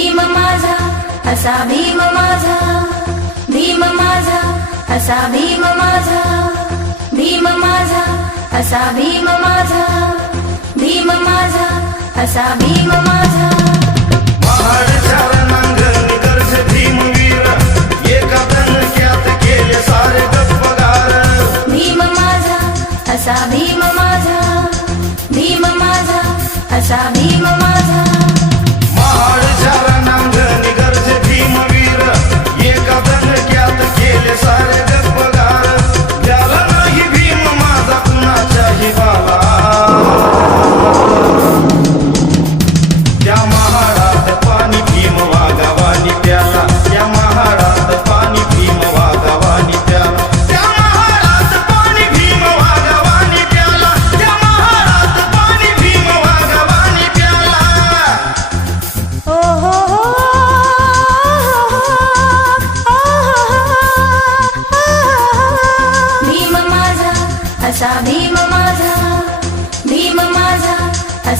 भीम माझा असा भीम माझा. भीम माझा असा भीम माझा. भीम माझा असा भीम माझा. भीम माझा असा भीम माझा. भीम असा भीम माझा. भीम माझा असा भीम माझा.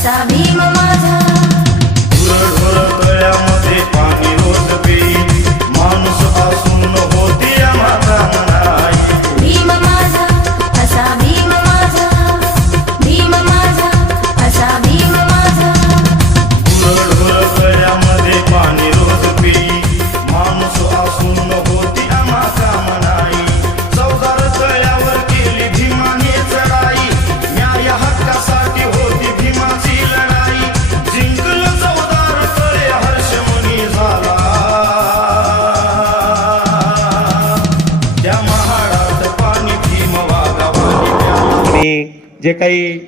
असा जे काही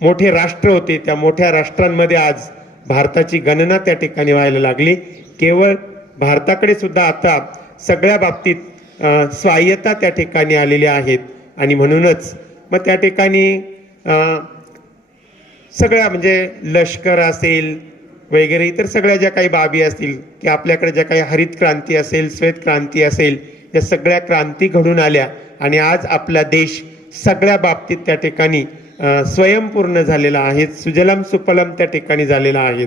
मोठे राष्ट्र होते त्या मोठ्या राष्ट्रांमध्ये आज भारताची गणना त्या ठिकाणी व्हायला लागली. केवळ भारताकडे सुद्धा आता सगळ्या बाबतीत स्वायत्ता त्या ठिकाणी आलेल्या आहेत. आणि म्हणूनच मग त्या ठिकाणी सगळ्या म्हणजे लष्कर असेल वगैरे इतर सगळ्या ज्या काही बाबी असतील की आपल्याकडे ज्या काही हरित क्रांती असेल श्वेत क्रांती असेल या सगळ्या क्रांती घडून आल्या. आणि आज आपला देश सगळ्या बाबतीत त्या ठिकाणी स्वयंपूर्ण झालेला आहे सुजलम सुफलम त्या ठिकाणी झालेला आहे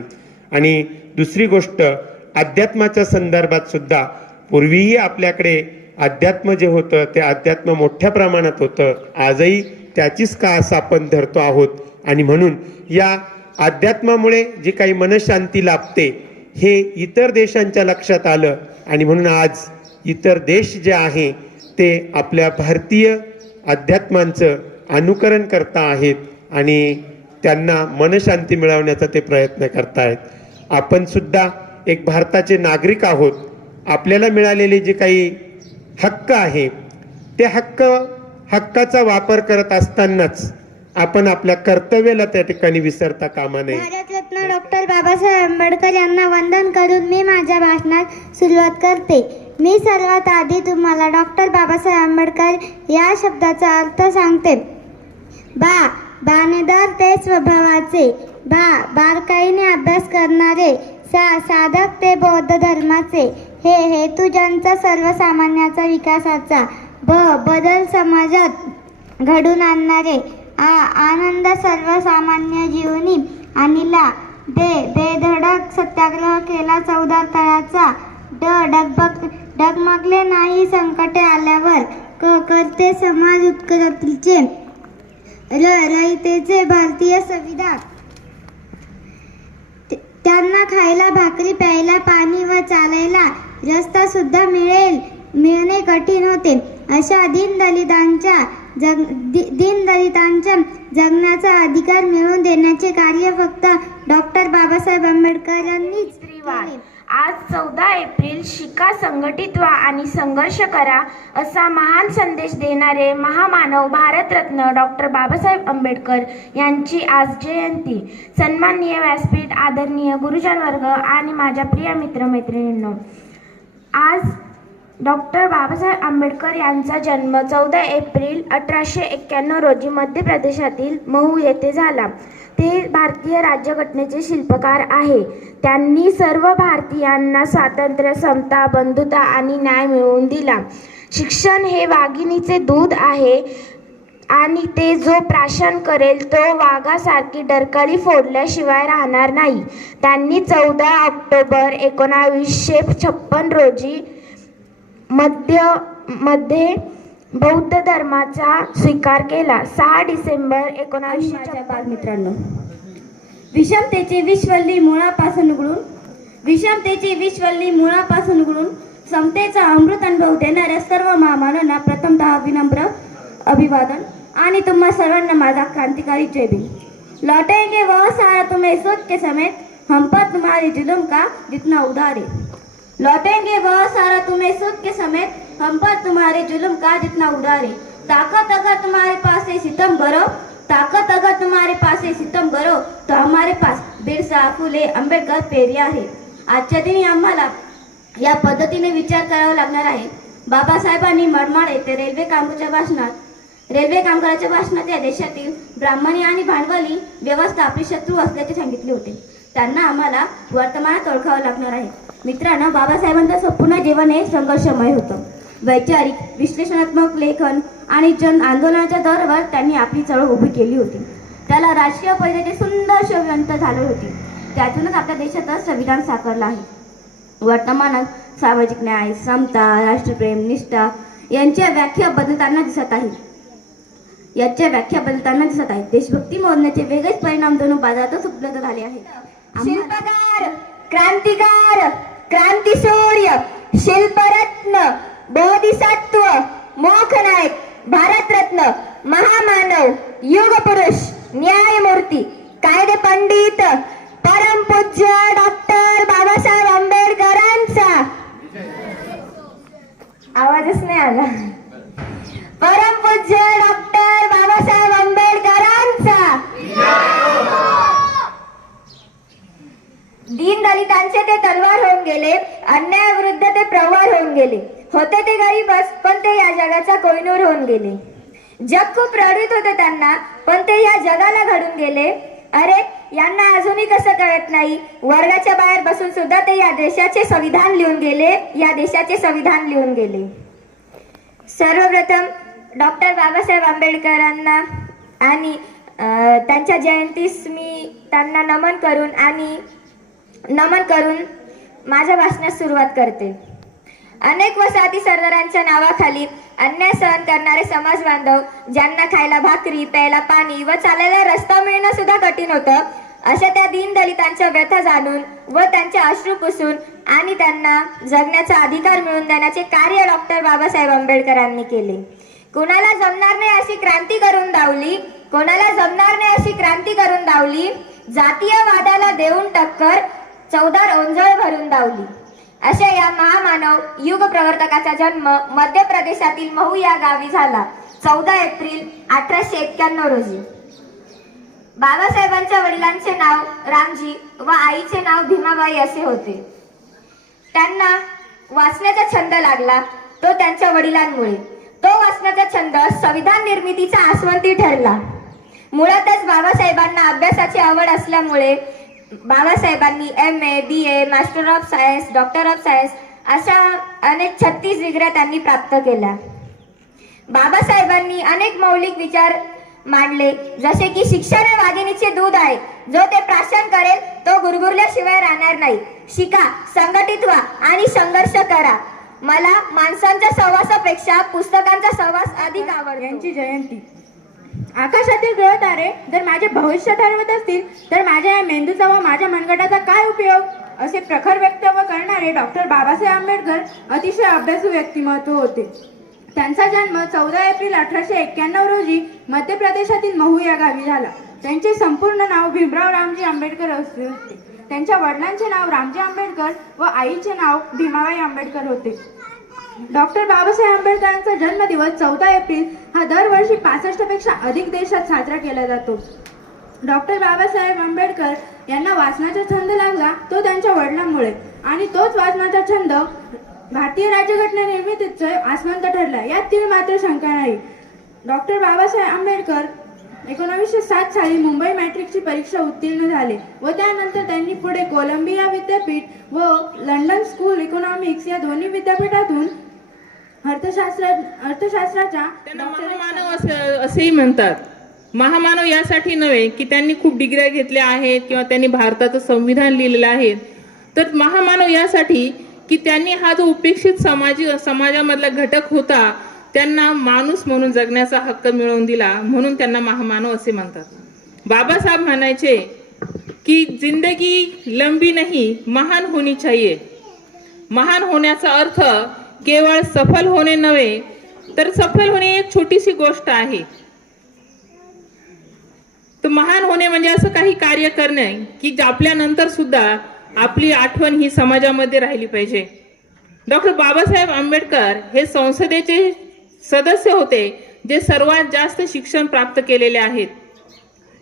आणि दुसरी गोष्ट अध्यात्माच्या संदर्भात सुद्धा पूर्वीही आपल्याकडे अध्यात्म जे होतं ते अध्यात्म मोठ्या प्रमाणात होतं. आजही त्याचीच कास आपण धरतो आहोत. आणि म्हणून या अध्यात्मामुळे जी काही मनशांती लाभते हे इतर देशांच्या लक्षात आलं. आणि म्हणून आज इतर देश जे आहे ते आपल्या भारतीय अध्यात्मांचं अनुकरण करता आहेत आणि त्यांना मनशांती मिळवण्याचा ते प्रयत्न करतायत. आपण सुद्धा एक भारताचे नागरिक आहोत. आपल्याला मिळालेले जे काही हक्क आहे ते हक्क हक्काचा वापर करत असतानाच आपण आपल्या कर्तव्याला त्या ठिकाणी विसरता कामा नये. भारतरत्न डॉक्टर बाबासाहेब आंबेडकर यांना वंदन करून मी माझ्या भाषणात सुरुवात करते. मी सर्वात आधी तुम्हाला डॉक्टर बाबासाहेब आंबेडकर या शब्दाचा अर्थ सांगते. बा बाणेदार ते स्वभावाचे. बा बारकाईने अभ्यास करणारे. सा साधक ते बौद्ध धर्माचे. हे हेतू ज्यांचा सर्वसामान्याचा विकासाचा. ब बदल समाजात घडून आणणारे. आ आनंद सर्वसामान्य जीवनी. आणिला दे बेधडक सत्याग्रह केला चौदा तळाचा. ड डगबग डगमगले नाही संकटे आल्यावर क करते समाज उत्कर्तीचे र रयतेचे भारतीय संविधान त्यांना खायला भाकरी प्यायला पाणी व चालायला रस्ता सुद्धा मिळेल मिळणे कठीण होते अशा दीनदलितांच्या जग दि- दीनदलितांच्या जगण्याचा अधिकार मिळवून देण्याचे कार्य फक्त डॉक्टर बाबासाहेब आंबेडकरांनीच केले. आज चौदा एप्रिल शिका संघटित व्हा आणि संघर्ष करा असा महान संदेश देणारे महामानव भारतरत्न डॉक्टर बाबासाहेब आंबेडकर यांची आज जयंती. सन्माननीय व्यासपीठ आदरणीय गुरुजन वर्ग आणि माझ्या प्रिय मित्रमैत्रिणींनो आज डॉक्टर बाबासाहेब आंबेडकर यांचा जन्म चौदा एप्रिल अठराशे एक्क्याण्णव रोजी मध्य प्रदेशातील महू येथे झाला. ते भारतीय राज्यघटनेचे शिल्पकार आहे. त्यांनी सर्व भारतीयांना स्वातंत्र्य समता बंधुता आणि न्याय मिळवून दिला. शिक्षण हे वाघिणीचे दूध आहे आणि ते जो प्राशन करेल तो वाघासारखी डरकाळी फोडल्याशिवाय राहणार नाही. त्यांनी चौदा ऑक्टोबर एकोणावीसशे छप्पन रोजी मध्यमध्ये बौद्ध धर्माचा स्वीकार केला. सहा डिसेंबर एकोणावीसशे माझ्या बालमित्रांनो विषमतेची विश्वल्ली मुळापासून उघडून विषमतेची विश्वल्ली मुळापासून उघडून समतेचा अमृत अनुभव देणाऱ्या सर्व महामानवांना प्रथमतः विनम्र अभिवादन. आणि तुम्हा सर्वांना माझा क्रांतिकारी जय भीम. लौटेंगे वह सारा तुम्हें सोच के समेत हम पर तुम्हारी जुलुम का जितना उधार. है लौटेंगे वह सारा तुम्हें सुख के समेत। हम पर तुम्हारे जुल्म का जितना उड़ारे। ताकत अगर तुम्हारे पास है सितम करो ताकत अगर तुम्हारे पास है सितम करो तो हमारे पास बिरसा फुले आंबेडकर पेरिया आहे आजच्या दिनी आम्हाला या पद्धतीने विचार करावा लागणार आहे बाबासाहेबांनी मडमाड येथे रेल्वे कामगारच्या भाषणात रेल्वे कामगाराच्या भाषणात या देशातील ब्राह्मणी आणि भांडवली व्यवस्था आपली शत्रू असल्याचे सांगितले होते. त्यांना आम्हाला वर्तमानात ओळखावं लागणार आहे. मित्रांनो बाबासाहेबांचं संपूर्ण जीवन हे संघर्षमय होतं. वैचारिक विश्लेषणात्मक लेखन आणि जन आंदोलनाच्या दरवर त्यांनी आपली चळवळ उभी केली होती. त्याला राजकीय पैद्याचे सुंदर शव्यंत झाले होते. त्यातूनच आपल्या देशातच संविधान साकारलं आहे. वर्तमानात सामाजिक न्याय समता राष्ट्रप्रेम निष्ठा यांच्या व्याख्या बदलताना दिसत आहे याच्या व्याख्या बदलताना दिसत आहे देशभक्ती मोजण्याचे वेगळेच परिणाम दोन बाजारातच उपलब्ध झाले आहेत. शिल्पकार क्रांतिकार क्रांतीसूर्य शिल्परत्न बोधिसत्व मोखनायक भारतरत्न महामानव युग पुरुष न्यायमूर्ती कायदे पंडित परमपूज्य डॉक्टर बाबासाहेब आंबेडकरांचा आवाजच नाही आला परमपूज्य डॉक्टर बाबासाहेब आंबेडकरांचा दीन दलितांचे ते तलवार होऊन गेले अन्यायाविरुद्ध ते प्रवार होऊन गेले होते ते गरीबच पण ते या जगाचा कोहिनूर होऊन गेले जग खूप रडीत होते त्यांना पण ते या जगाला घडून गेले अरे यांना अजूनही कसं कळत नाही वर्गाच्या बाहेर बसून सुद्धा ते या देशाचे संविधान लिहून गेले या देशाचे संविधान लिहून गेले. सर्वप्रथम डॉक्टर बाबासाहेब आंबेडकरांना आणि त्यांच्या जयंतीस मी त्यांना नमन करून आणि नमन करून माझ्या भाषणास सुरुवात करते. अनेक वसाहती सरदारांच्या नावाखाली अन्याय सहन करणारे समाज बांधव ज्यांना खायला भाकरी प्यायला पाणी व चालायला रस्ता मिळणं सुद्धा कठीण होतं अशा त्या दीनदलितांच्या व्यथा जाणून व त्यांचे अश्रू पुसून आणि त्यांना जगण्याचा अधिकार मिळवून देण्याचे कार्य डॉक्टर बाबासाहेब आंबेडकरांनी केले. कोणाला जमणार नाही अशी क्रांती करून दावली कोणाला जमणार नाही अशी क्रांती करून दावली जातीय वादाला देऊन टक्कर चौदार ओंजळ भरून दावली. अशा या महामानव युग प्रवर्तकाचा जन्म मध्य प्रदेशातील महू या गावी झाला चौदा एप्रिल अठराशे एक्क्याण्णव रोजी. बाबासाहेबांच्या वडिलांचे नाव रामजी व आईचे नाव भीमाबाई असे होते. त्यांना वाचण्याचा छंद लागला तो त्यांच्या वडिलांमुळे. तो वाचण्याचा छंद संविधान निर्मितीचा आसवंती ठरला. मुळातच बाबासाहेबांना अभ्यासाची आवड असल्यामुळे बाबासाहेबांनी M A B A master of science doctor of science अशा अनेक छत्तीस डिग्र्या त्यांनी प्राप्त केल्या. बाबासाहेबांनी अनेक मौलिक विचार मांडले. जसे की शिक्षण हे वाघिणीचे दूध आहे. जो ते प्राशन करेल तो गुरगुरल्याशिवाय राहणार नाही. शिका संघटित व्हा आणि संघर्ष करा. मला माणसांच्या सहवासापेक्षा पुस्तकांचा सहवास अधिक आवडतो. यांची जयंती. आकाशातील ग्रह तारे जर माझे भविष्य ठरवत असतील तर माझ्या या मेंदूचा व माझ्या मनगटाचा काय उपयोग? असे प्रखर वक्तव्य करणारे डॉक्टर बाबासाहेब आंबेडकर अतिशय अभ्यासू व्यक्तिमत्व होते. त्यांचा जन्म चौदा एप्रिल अठराशे एक्क्याण्णव रोजी मध्य प्रदेशातील महू या गावी झाला. त्यांचे संपूर्ण नाव भीमराव रामजी आंबेडकर असे होते. त्यांच्या वडिलांचे नाव रामजी आंबेडकर व आईचे नाव भीमाबाई आंबेडकर होते. डॉक्टर बाबासाहेब आंबेडकरांचा जन्मदिवस चौदा एप्रिल हा दरवर्षी पासष्टपेक्षा अधिक देशात साजरा केला जातो. डॉक्टर बाबासाहेब आंबेडकर यांना वाचनाचा छंद लागला तो त्यांच्या वडिलांमुळे आणि तोच वाचनाचा छंद भारतीय राज्यघटना निर्मितीचे आसवंत ठरला यात तीळ मात्र शंका नाही. डॉक्टर बाबासाहेब आंबेडकर एकोणावीसशे सात साली मुंबई मॅट्रिकची परीक्षा उत्तीर्ण झाले व त्यानंतर त्यांनी पुढे कोलंबिया विद्यापीठ व लंडन स्कूल इकॉनॉमिक्स या दोन्ही विद्यापीठातून अर्थशास्त्र अर्थशास्त्राच्या महामानव असे असेही म्हणतात. महामानव यासाठी नव्हे की त्यांनी खूप डिग्र्या घेतल्या आहेत किंवा त्यांनी भारताचं संविधान लिहिलेलं आहे. तर महामानव यासाठी की त्यांनी हा जो उपेक्षित समाज समाजामधला घटक होता त्यांना माणूस म्हणून जगण्याचा हक्क मिळवून दिला म्हणून त्यांना महामानव असे म्हणतात. बाबासाहेब म्हणायचे की जिंदगी लंबी नाही महान होणी चाहिए. महान होण्याचा अर्थ केवळ सफल होणे नव्हे तर सफल होणे एक छोटीशी गोष्ट आहे. तर महान होणे म्हणजे असं काही कार्य करणे की आपल्यानंतर सुद्धा आपली आठवण ही समाजामध्ये राहिली पाहिजे. डॉक्टर बाबासाहेब आंबेडकर हे संसदेचे सदस्य होते जे सर्वात जास्त शिक्षण प्राप्त केलेले आहेत.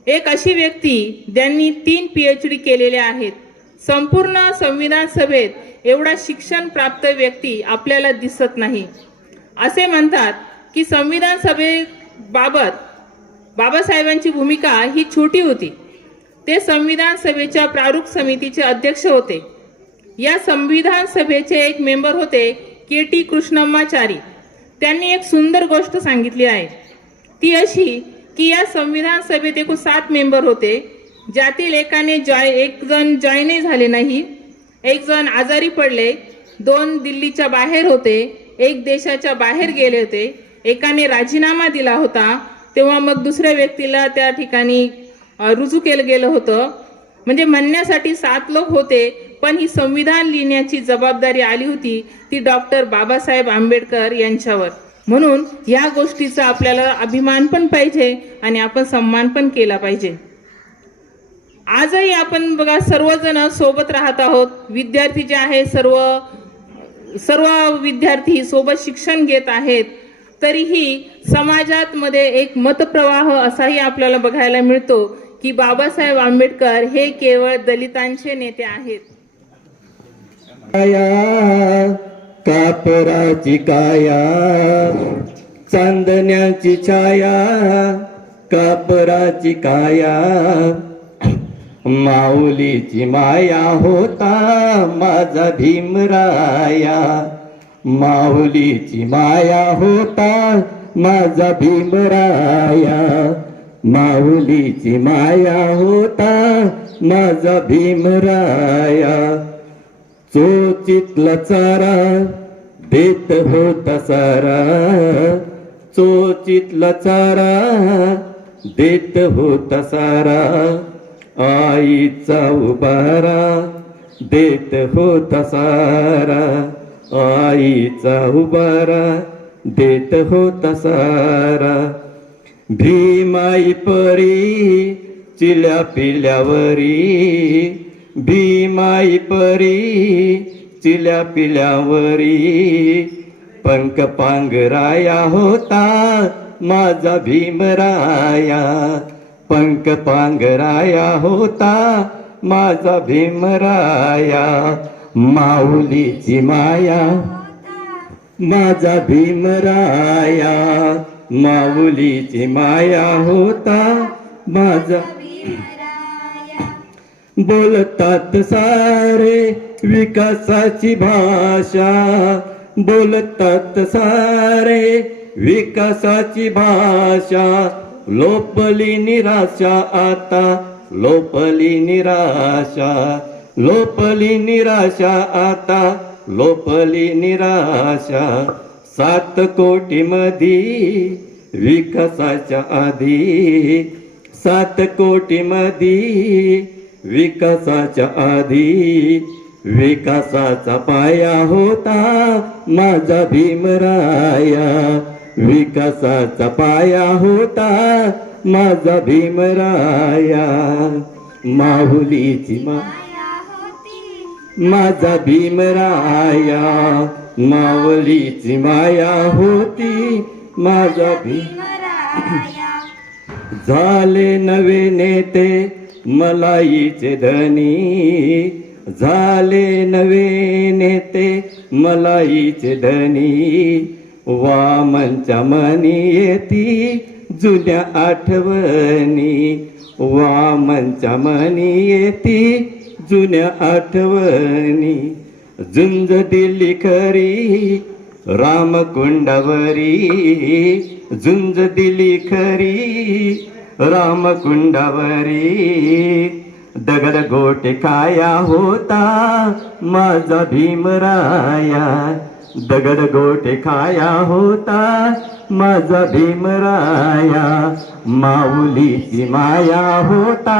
एक अशी व्यक्ती ज्यांनी तीन पी एच डी केलेल्या आहेत. संपूर्ण संविधान सभेत एवढा शिक्षण प्राप्त व्यक्ती आपल्याला दिसत नाही. असे म्हणतात की संविधान सभेबाबत बाबासाहेबांची भूमिका ही छोटी होती. ते संविधान सभेच्या प्रारूप समितीचे अध्यक्ष होते. या संविधान सभेचे एक मेंबर होते के टी कृष्णम्माचारी. त्यांनी एक सुंदर गोष्ट सांगितली आहे. ती अशी की या संविधान सभेत एकूण सात मेंबर होते. ज्यातील एकाने जॉय एक जण जॉईनही झाले नाही. एक जण आजारी पडले. दोन दिल्लीच्या बाहेर होते. एक देशाच्या बाहेर गेले होते. एकाने राजीनामा दिला होता. तेव्हा मग दुसऱ्या व्यक्तीला त्या ठिकाणी रुजू केलं गेलं होतं. म्हणजे म्हणण्यासाठी सात लोक होते पण ही संविधान लिहिण्याची जबाबदारी आली होती ती डॉक्टर बाबासाहेब आंबेडकर यांच्यावर. म्हणून या गोष्टीचा आपल्याला अभिमान पण पाहिजे आणि आपण सन्मान पण केला पाहिजे. आजही आपण बघा सर्वजण सोबत राहत आहोत. विद्यार्थी जे आहे सर्व सर्व विद्यार्थी सोबत शिक्षण घेत आहेत. तरीही समाजात मध्ये एक मतप्रवाह असाही आपल्याला बघायला मिळतो. की बाबासाहेब आंबेडकर हे केवळ दलितांचे नेते आहेत. कापराची काया चांदण्याची छाया कापराची काया. माऊलीची माया होता माझा भीमराया. माऊलीची माया होता माझा भीमराया. माऊलीची माया होता माझा भीमराया चोचितला चारा देत होता सारा. चोचितला चारा देत होता सारा. आईचा उबारा देत होता सारा. आईचा उबारा देत होता सारा. भीमाई परी चिल्या पिल्यावरी. भीमाई परी चिल्या पिल्यावरी. पंख पांगराया होता माझा भीमराया. पंख पांगराया होता माझा भीमराया. माऊलीची माया माझा भीमराया. माऊलीची माया होता माझा. बोलतात सारे विकासाची भाषा. बोलतात सारे विकासाची भाषा. लोपली निराशा आता लोपली निराशा. लोपली निराशा आता लोपली निराशा. सात कोटी मधी विकासाच्या आधी. सात कोटी मधी विकासाच्या आधी. विकासाचा पाया होता माझा भीमराया. विकासाचा पाया होता माझा भीमराया. माहुलीची मा माझा भीमराया. मावलीची माया होती माझा झाले नवे नेते मलाईचे धनी. झाले नवे नेते मलाईचे धनी. वामनच्या मनी येती जुन्या आठवणी. वामनच्या मनी येती जुन्या आठवणी. झुंज दिली खरी रामकुंडावरी. झुंज दिली खरी रामकुंडावरी. दगड गोटे काया होता माझा भीमराया दगड गोटे खाया होता माझा भीमराया माऊलीची माया होता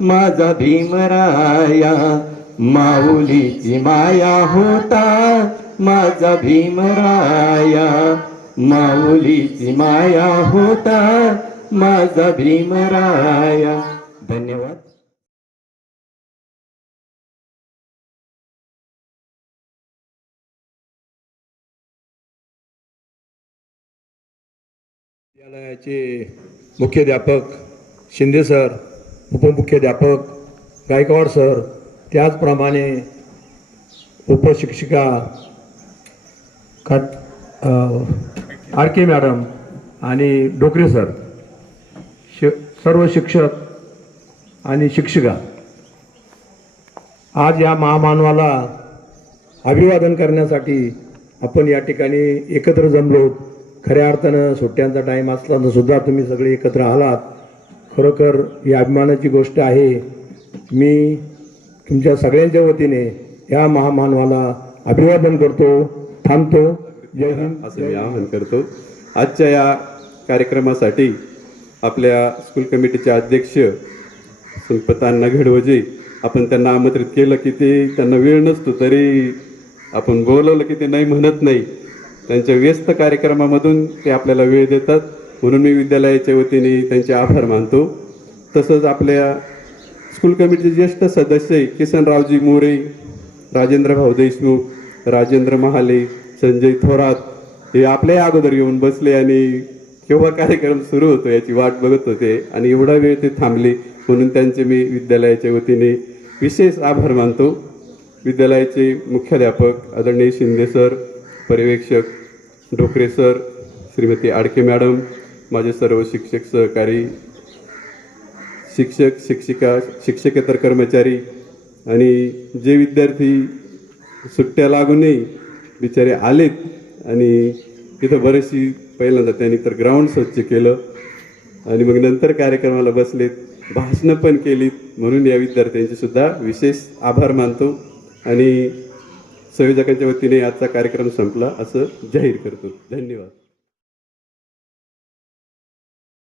माझा भीमराया माऊलीची माया होता. माझा भीमराया माऊलीची माया होता. माझा भीमराया. धन्यवाद. विद्यालयाचे मुख्याध्यापक शिंदे सर उपमुख्याध्यापक गायकवाड सर त्याचप्रमाणे उपशिक्षिका काट आर के मॅडम आणि डोकरे सर शि सर्व शिक्षक आणि शिक्षिका. आज या महामानवाला अभिवादन करण्यासाठी आपण या ठिकाणी एकत्र जमलो. खऱ्या अर्थानं सुट्ट्यांचा टाईम असताना सुद्धा तुम्ही सगळे एकत्र आलात. खरोखर ही अभिमानाची गोष्ट आहे. मी तुमच्या सगळ्यांच्या वतीने या महामानवाला अभिवादन करतो. थांबतो. जय हिंद. असं मी आवाहन करतो. आजच्या या कार्यक्रमासाठी आपल्या स्कूल कमिटीचे अध्यक्ष सुलपतांना घडवजे आपण त्यांना आमंत्रित केलं की ते त्यांना वेळ नसतो तरी आपण बोलवलं की ते नाही म्हणत नाही. त्यांच्या व्यस्त कार्यक्रमामधून ते आपल्याला वेळ देतात. म्हणून मी विद्यालयाच्या वतीने त्यांचे आभार मानतो. तसंच आपल्या स्कूल कमिटीचे ज्येष्ठ सदस्य किसनरावजी मोरे राजेंद्र भाऊ देशमुख राजेंद्र महाले संजय थोरात हे आपल्या अगोदर येऊन बसले आणि केव्हा कार्यक्रम सुरू होतो याची वाट बघत होते आणि एवढा वेळ ते थांबले म्हणून त्यांचे मी विद्यालयाच्या वतीने विशेष आभार मानतो. विद्यालयाचे मुख्याध्यापक आदरणीय शिंदे सर पर्यवेक्षक डोकरे सर श्रीमती आडके मॅडम माझे सर्व शिक्षक सहकारी शिक्षक शिक्षिका शिक्षकेतर कर्मचारी आणि जे विद्यार्थी सुट्ट्या लागूनही बिचारे आलेत आणि तिथं बरेचशी पहिल्यांदा त्यांनी तर ग्राउंड स्वच्छ केलं आणि मग नंतर कार्यक्रमाला बसलेत भाषणं पण केलीत. म्हणून या विद्यार्थ्यांचे सुद्धा विशेष आभार मानतो आणि संयोजकांच्या वतीने आजचा कार्यक्रम संपला असं जाहीर करतो. धन्यवाद.